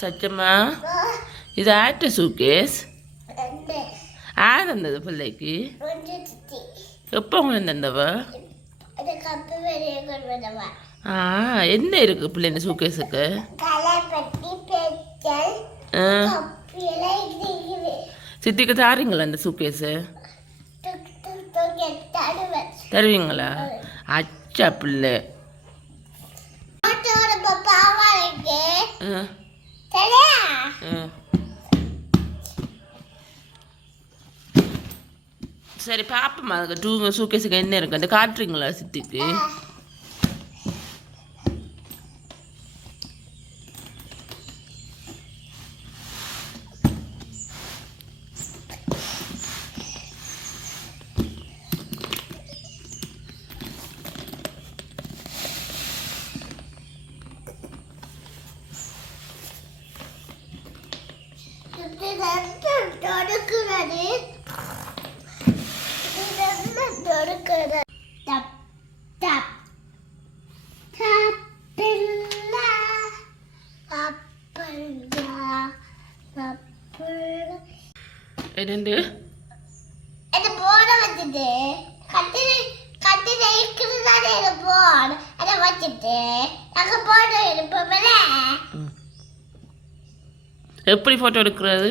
சச்சம்மா இது ஆட்ட சூக்கேஸ் யார் தந்தது பிள்ளைக்கு? எப்போ கொண்டு தந்தவ ஆ என்ன இருக்கு சூக்கேஸுக்கு ஆ. கப்பு எல்லாம் இருக்குது சித்திக்கு தாரீங்களா அந்த சூக்கேஸு தருவீங்களா? அச்சா பிள்ளை ஆட்டோட பாப்பா இருக்கு ஆ சரியா ஆ. சரி பாப்பம்மா. அதுக்கு டூ சூக்கேஸுக்கு என்ன இருக்கு? அந்த காட்டுறீங்களா சித்திக்கு? தொடுக்கிறது. தொடுக்கிறது. தப் தப். தப்பில்லா. அப்பல்லா தப்பில்லா. என்னண்டு இது போட வச்சுட்டு கத்திரி கத்திரி இருக்கிறது தானே இது போன் அதை வச்சுட்டு நாங்கள் போட இருப்போம்ல ம். எப்படி ஃபோட்டோ எடுக்கிறது?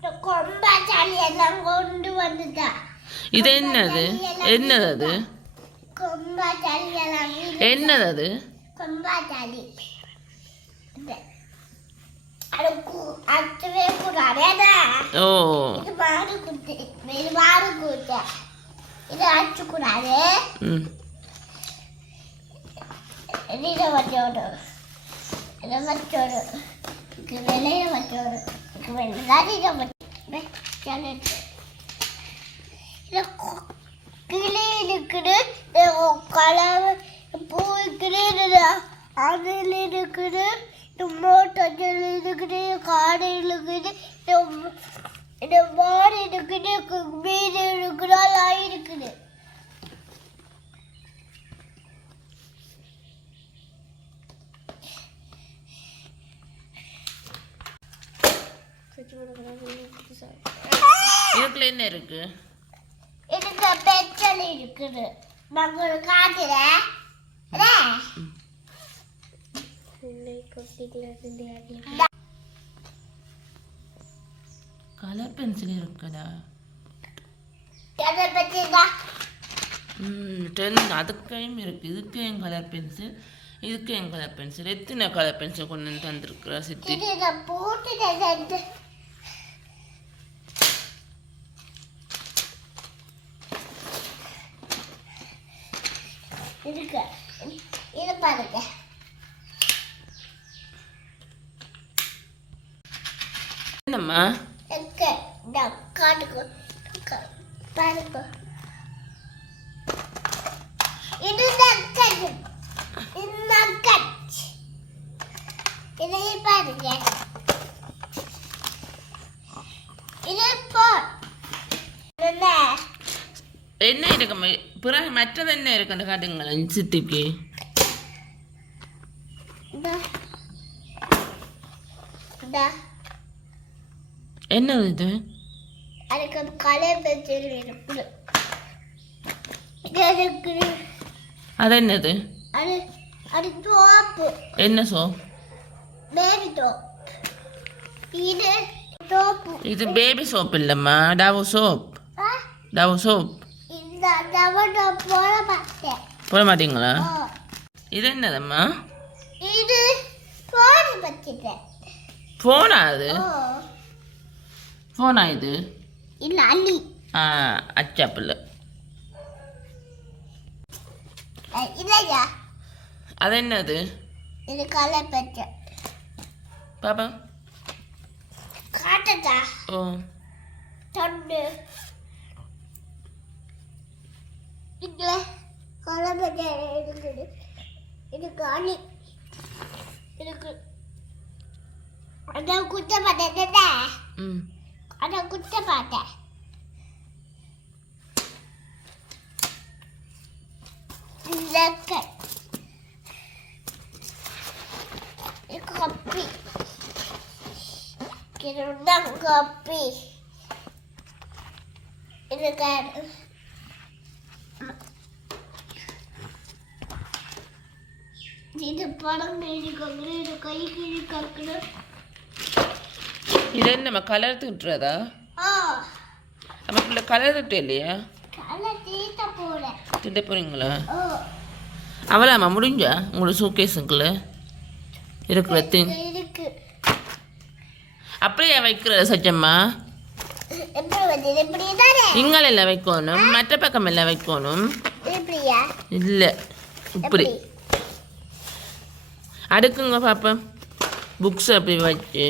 சாலி எல்லாம் கொண்டு வந்துட்டா. இது என்னது? என்னது அது? கொம்ப சாலி எல்லாம் என்னது அது? கொம்ப சாலி அது கு- அடிச்சவே கூடாது ஏன்னா, ஓ. இது மாடு குத்து. இது மாடு குத்து. இது அடிச்சு கூடாது. ம். இதை வச்சோடு. இதை வச்சோடு. வெளியே வச்சோடு. கிளி இருக்குது கலர் பூ இருக்குது அதில் இருக்குது இந்த இருக்குது காடு இருக்குது இந்த- இந்த மாடு இருக்குது மீன் இருக்குது எல்லாம் இருக்குது இதுக்குள்ள என்ன இருக்கு? இதுக்கு பெட்ரோல் இருக்குது. நான் உங்களுக்கு காட்டுறேன். கலர் பென்சில் ம் டென் அதுக்கையும் இருக்கு. இதுக்கும் கலர் பென்சில் இதுக்கும் கலர் பென்சில் எத்தனை கலர் பென்சில் கொண்டு வந்து தந்துருக்குறா சித்தி இது நான் போட்டு ரெண்டு இருக்கு. இது பாருங்க. என்னம்மா? இருக்கு. காட்டுக்கு. பாருங்க. இது நக்கட் இது நக்கட் இதை பாருங்க இது போ என்ன என்ன இருக்கும்மா பிறகு மற்றது என்ன இருக்கு அந்த காட்டுங்களேன் சித்திக்கு என்னது இது? அதுக்கு கலர் பென்சில் இருக்குது அது என்னது? அது அது தோப்பு. என்ன சோ பேபி தோப் இது தோப்பு. இது பேபி சோப் இல்லைம்மா. Dove soap. Dove soap. போட மாட்டீங்களா? இது என்னதம்மா? இது ஃபோனா அது? ஓ ஃபோனா இது? இல்ல அள்ளி. ஆ அச்சாப்பில் இல்லையா அது என்னது? இது கலர் பெற்று பாப்பா. காட்டுதா? ஓ. தொண்டு. இதுல கலர் பெற்று இருக்குது இது காணி இருக்கு அதான் குத்த பார்த்தேன் ம் அதான் குத்த பார்த்தேன் லக்க kopi kita undang kopi ini kan இது படம் இருக்காங்க இது கை இது என்னம்மா கலர் திட்டுறதா நம்ம பிள்ளை கலர் திட்டு இல்லையா திட்ட போகிறீங்களா அவளாம்மா முடிஞ்சா? உங்களோட சூக்கேஸுக்குள்ள இருக்கிற தி இருக்கு அப்படியே வைக்கிற சச்சம்மா? இங்கால வைக்கணும் மற்ற பக்கம் எல்லாம் வைக்கணும் இல்லை இப்படி. அடுக்குங்க பாப்பா. புக்ஸ் அப்படி வச்சு.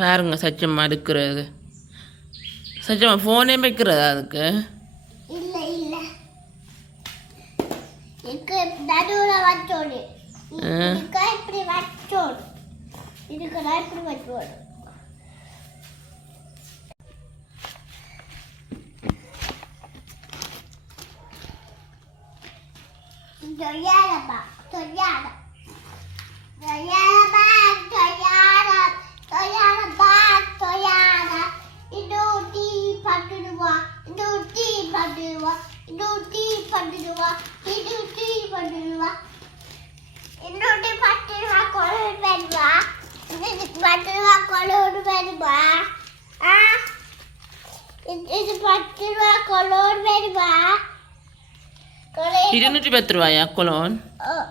பாருங்க சச்சம்மா அடுக்கிறது. சச்சம்மா ஃபோனே வைக்கிறதா அதுக்கு? இப்படி வச்சோடு. இதுக்கு இப்படி வச்சோடு. பத்து ரூபா கொலோடு வேணுமா ஆ இது பத்து ரூபா கொலோடு வேணுமா Hidup nuti betul ya, kolon. Oh.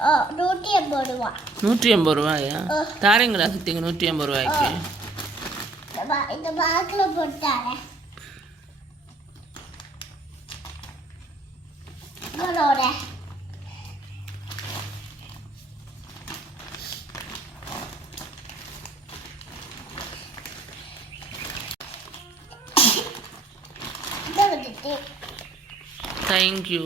Oh, nuti yang baru wa. Nuti yang wa ya. Taring lah seting nuti yang baru wa ya. oh. ini. Coba, coba aku. Kolon deh. Thank you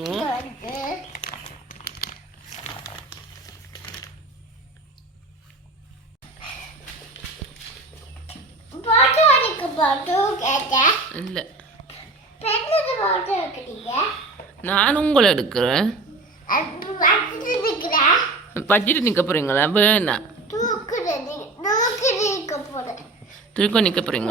இல்லை நான் உங்களை எடுக்கிறேன். Budget நிற்க போகிறீங்களா வேணாம். தூக்குறது தூக்கி நிற்க போறேன்